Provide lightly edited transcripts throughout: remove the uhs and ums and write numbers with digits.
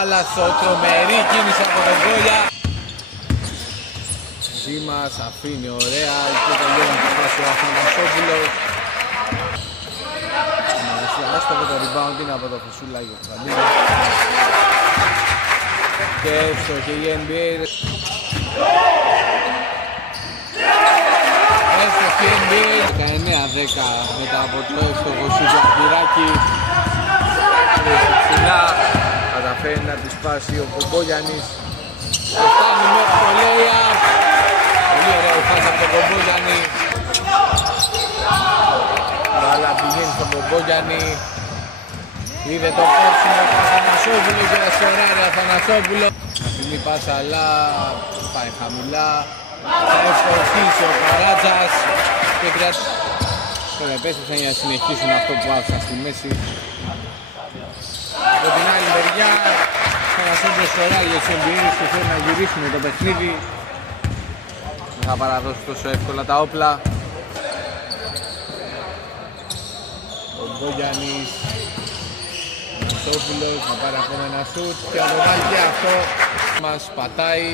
μπάλα στο τρομερή κίνηση από τον Γκόλια. Ζήμας αφήνει ωραία και τελειώνει τη φάση ο Αθανασόπουλος. Άστο από το rebound είναι από το Φυσούλαγιο Κωνσταντίνο. Και εύστοχη η NBA. Εύστοχη η NBA. 19-10 μετά από το εύστοχο Σουζαπηράκη. Ψηλά καταφέρει να τη σπάσει ο Κομπόγιαννης. Και φτάνει μέχρι το layup. Πολύ ωραία η φάση από τον Κομπόγιαννη. Μπάλα πηγαίνει στον Κομπόγιαννη. Είδε το κόψιμο του Αθανασόπουλου και σκοράρει Αθανασόπουλο. Αυτή η πάσα αλλά πάει χαμηλά. Θα ευστοχίσει ο Καράτζας. Και τώρα επέστρεψαν για να συνεχίσουν αυτό που άφησαν στη μέση. Από την άλλη μεριά Αθανασόπουλος σκοράρει για τους NBA και θέλει να γυρίσουν το παιχνίδι. Δεν θα παραδώσει τόσο εύκολα τα όπλα. Ο Γκόγιαννης Αθανασόπουλος θα πάρει ακόμα ένα σουτ και θα το βάλει και αυτό. Μας πατάει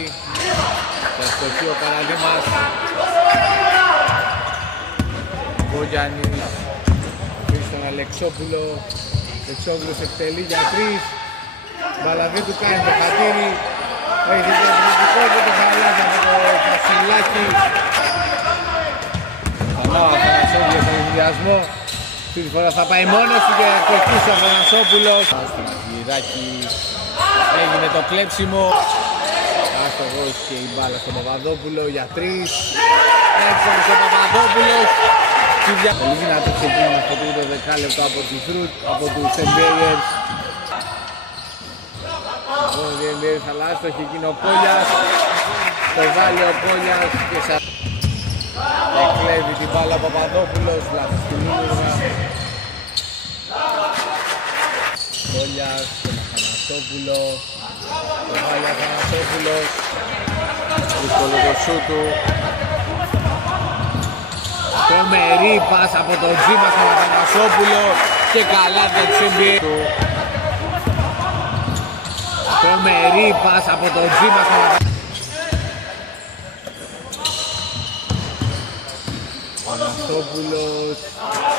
και αστοχεί ο Καραδίμας. Ο Γκόγιαννης πήρε στον Αλεξόπουλο. Αλεξόπουλος εκτελεί για 3. Μπαλαβή του κάνει το χατήρι. Έχει το επιθετικό και το χαλάζει από το Βασιλάκι. Ξανά ο Αθανασόπουλος στον ενδιασμό. Αυτή τη φορά θα πάει μόνος του και θα κοστίσει ο Αθανασόπουλος. Στον Αγγυράκη έγινε το κλέψιμο. Άστοχος και η μπάλα στον Παπαδόπουλο για 3. Εύστοχος ο Παπαδόπουλος. Πολύ δυνατό ξεκίνημα στο τρίτο δεκάλεπτο από τους Ρουτ, από τους NBAers. Ο NBAers αλλά άστοχη εκείνο ο Κόλιας. Το βάλει ο Κόλιας και εκλέβει την μπάλα ο Παπαδόπουλος. Λάθος του Μίνουργα. Κόλιας, τον Αθανασόπουλο. Το βάλει ο Αθανασόπουλος. Δύσκολο το σούτ του. Τρομερή πάσα από τον Τζίμα στον Αθανασόπουλο και καλά για τους NBA του. Τρομερή πάσα από τον Τζίμα στον Αθανασόπουλος.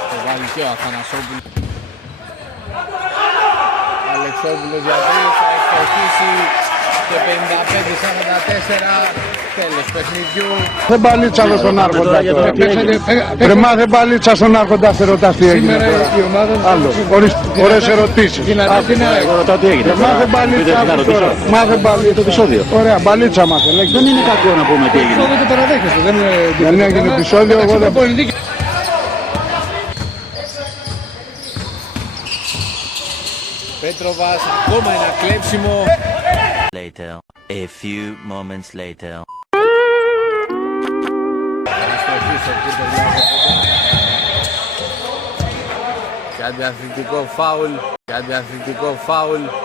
Το βάλει και ο Αθανασόπουλος. Αλεξόπουλος για 3, θα ευστοχίσει και 55-44. Τέλος παιχνιδιού. Δεν παλίτσα εδώ στον Άρχοντα τώρα. Ρε μάθε παλίτσα στον Άρχοντα, σε ρωτάς τι έγινε τώρα. Άλλο, ωραίες ερωτήσεις. Εγώ ρωτάω τι έγινε. Μάθε παλίτσα τώρα. Μάθε παλίτσα. Το επεισόδιο. Ωραία, παλίτσα μάθε. Δεν είναι κακό να πούμε τι έγινε. Δεν το παραδέχεστε. Δεν έγινε επεισόδιο, εγώ δεν πω. Πέτροβας, ακόμα ένα κλέψιμο. Later, a few moments later. Και αντιαθλητικό φάουλ.